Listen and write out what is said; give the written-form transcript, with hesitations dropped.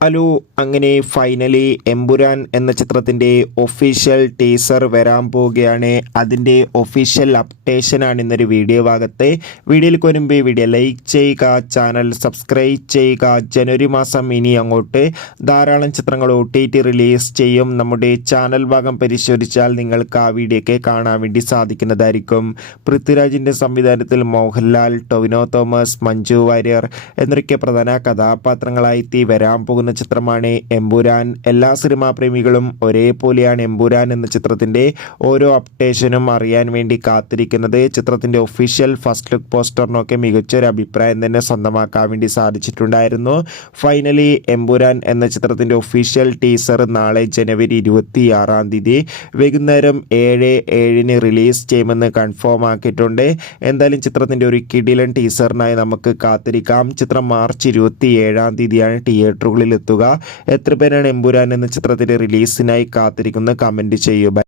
Hello, അങ്ങനെ finally Empuraan എന്ന ചിത്രത്തിൻ്റെ ഒഫീഷ്യൽ ടീസർ വരാൻ പോവുകയാണ്. അതിൻ്റെ ഒഫീഷ്യൽ അപ്ഡേഷനാണ് ഇന്നൊരു വീഡിയോ ഭാഗത്ത്. വീഡിയോയിൽ വരുമ്പോൾ വീഡിയോ ലൈക്ക് ചെയ്യുക, ചാനൽ സബ്സ്ക്രൈബ് ചെയ്യുക. ജനുവരി മാസം ഇനി അങ്ങോട്ട് ധാരാളം ചിത്രങ്ങൾ OTT റിലീസ് ചെയ്യും. നമ്മുടെ ചാനൽ ഭാഗം പരിശോധിച്ചാൽ നിങ്ങൾക്ക് ആ വീഡിയോ ഒക്കെ കാണാൻ വേണ്ടി സാധിക്കുന്നതായിരിക്കും. പൃഥ്വിരാജിൻ്റെ സംവിധാനത്തിൽ മോഹൻലാൽ, ടൊവിനോ തോമസ്, മഞ്ജു വാര്യർ എന്നൊക്കെ പ്രധാന കഥാപാത്രങ്ങളായി വരാൻ പോകുന്ന ചിത്രമാണ് എമ്പുരാൻ. എല്ലാ സിനിമാ പ്രേമികളും ഒരേപോലെയാണ് എമ്പുരാൻ എന്ന ചിത്രത്തിന്റെ ഓരോ അപ്ഡേഷനും അറിയാൻ വേണ്ടി കാത്തിരിക്കുന്നത്. ചിത്രത്തിന്റെ ഒഫീഷ്യൽ ഫസ്റ്റ് ലുക്ക് പോസ്റ്ററിനൊക്കെ മികച്ചൊരു അഭിപ്രായം തന്നെ സ്വന്തമാക്കാൻ വേണ്ടി സാധിച്ചിട്ടുണ്ടായിരുന്നു. ഫൈനലി എമ്പുരാൻ എന്ന ചിത്രത്തിന്റെ ഒഫീഷ്യൽ ടീസർ നാളെ ജനുവരി 26 വൈകുന്നേരം 7:07 റിലീസ് ചെയ്യുമെന്ന് കൺഫേം ആക്കിയിട്ടുണ്ട്. എന്തായാലും ചിത്രത്തിന്റെ ഒരു കിടിലൻ ടീസറിനായി നമുക്ക് കാത്തിരിക്കാം. ചിത്രം മാർച്ച് 27 തിയേറ്ററുകളിൽ എത്തുക. എത്ര പേരാണ് എമ്പുരാൻ എന്ന ചിത്രത്തിന്റെ റിലീസിനായി കാത്തിരിക്കുന്നത്? കമന്റ് ചെയ്യുക.